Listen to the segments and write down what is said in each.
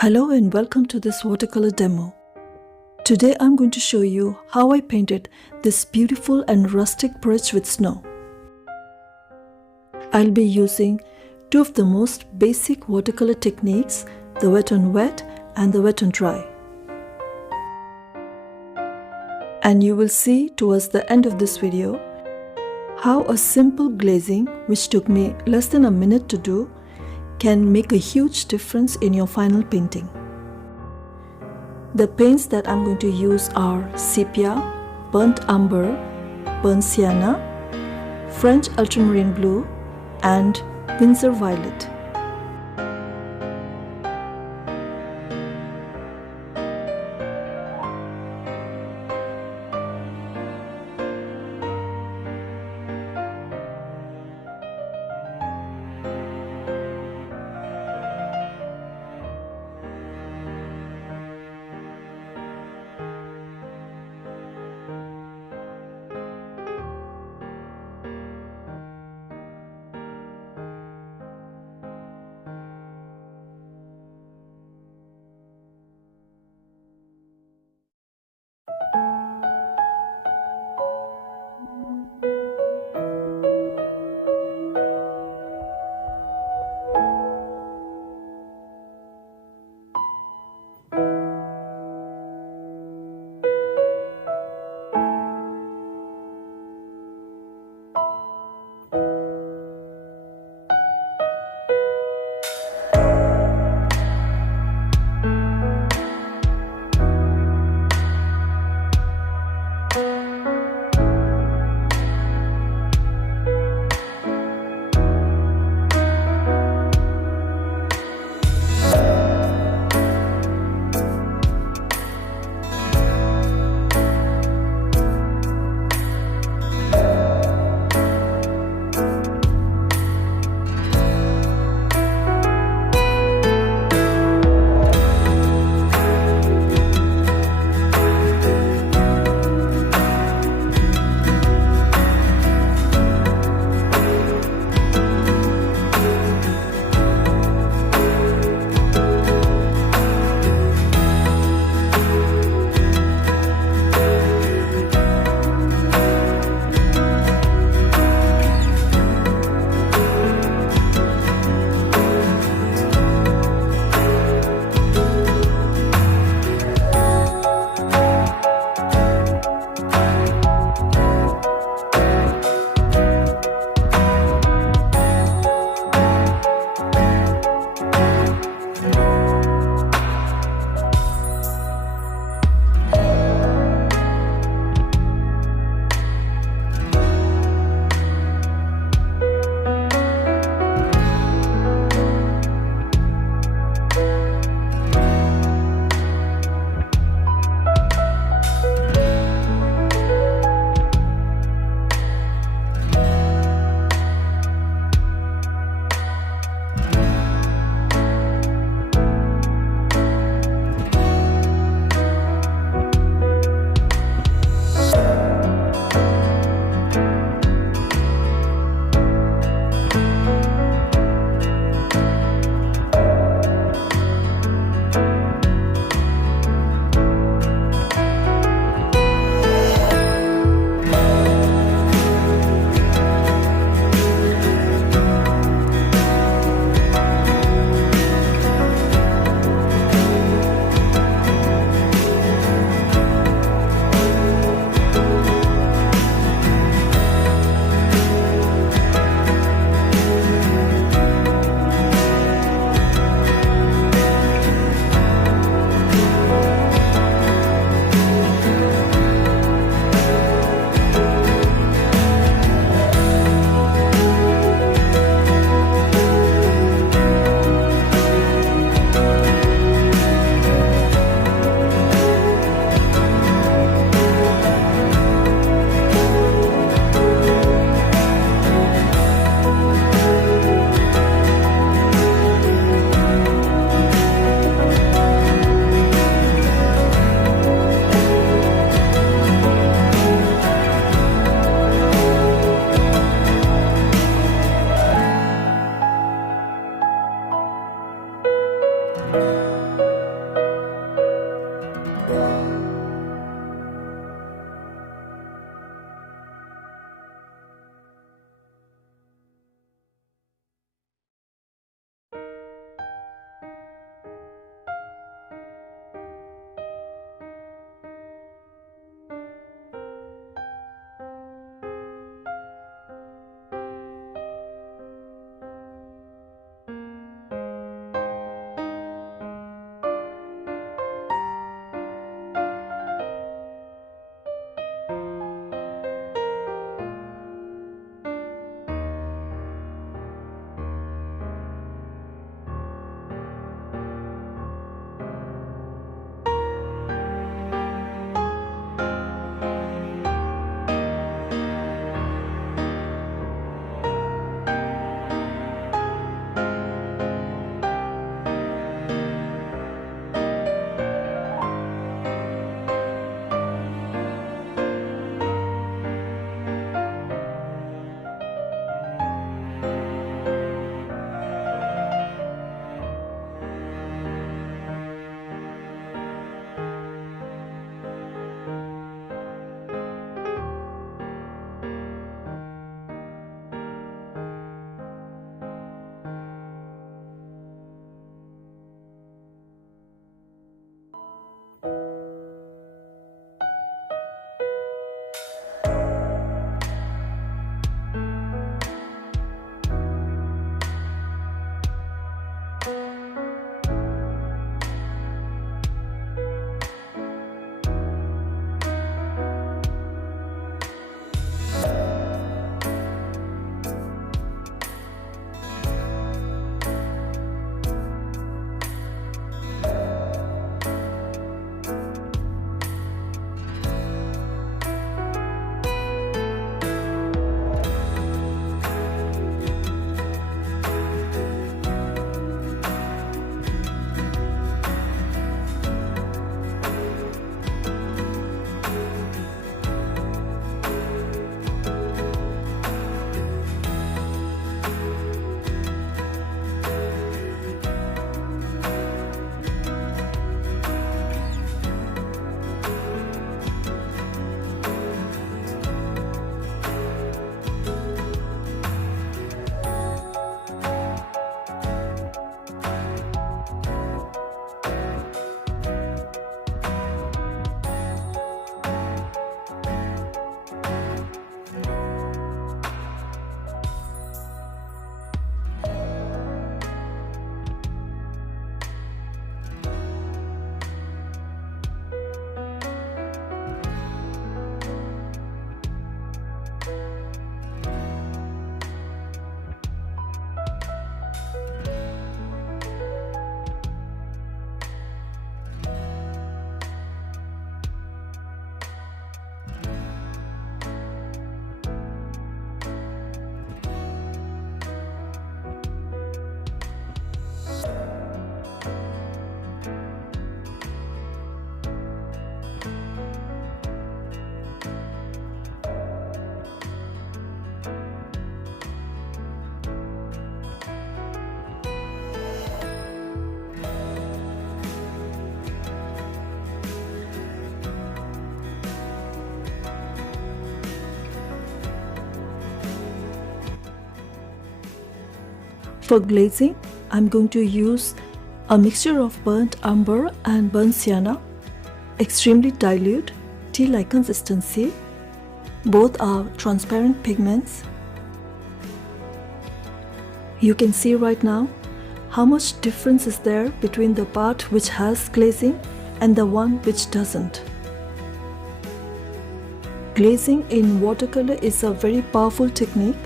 Hello and welcome to this watercolor demo. Today I'm going to show you how I painted this beautiful and rustic bridge with snow. I'll be using two of the most basic watercolor techniques, the wet on wet and the wet on dry. And you will see towards the end of this video how a simple glazing, which took me less than a minute to do, can make a huge difference in your final painting. The paints that I'm going to use are Sepia, burnt umber, burnt sienna, French ultramarine blue and Winsor violet. For glazing, I'm going to use a mixture of burnt umber and burnt sienna, extremely dilute, tea-like consistency. Both are transparent pigments. You can see right now how much difference is there between the part which has glazing and the one which doesn't. Glazing in watercolor is a very powerful technique,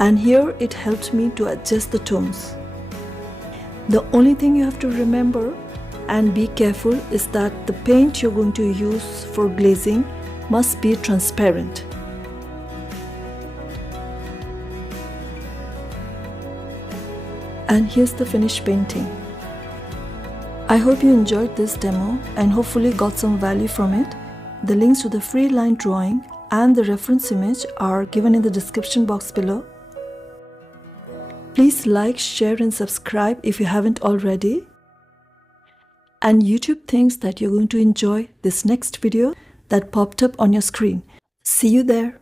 and here it helped me to adjust the tones. The only thing you have to remember and be careful is that the paint you're going to use for glazing must be transparent. And here's the finished painting. I hope you enjoyed this demo and hopefully got some value from it. The links to the free line drawing and the reference image are given in the description box below. Please like, share and subscribe if you haven't already. And YouTube thinks that you're going to enjoy this next video that popped up on your screen. See you there.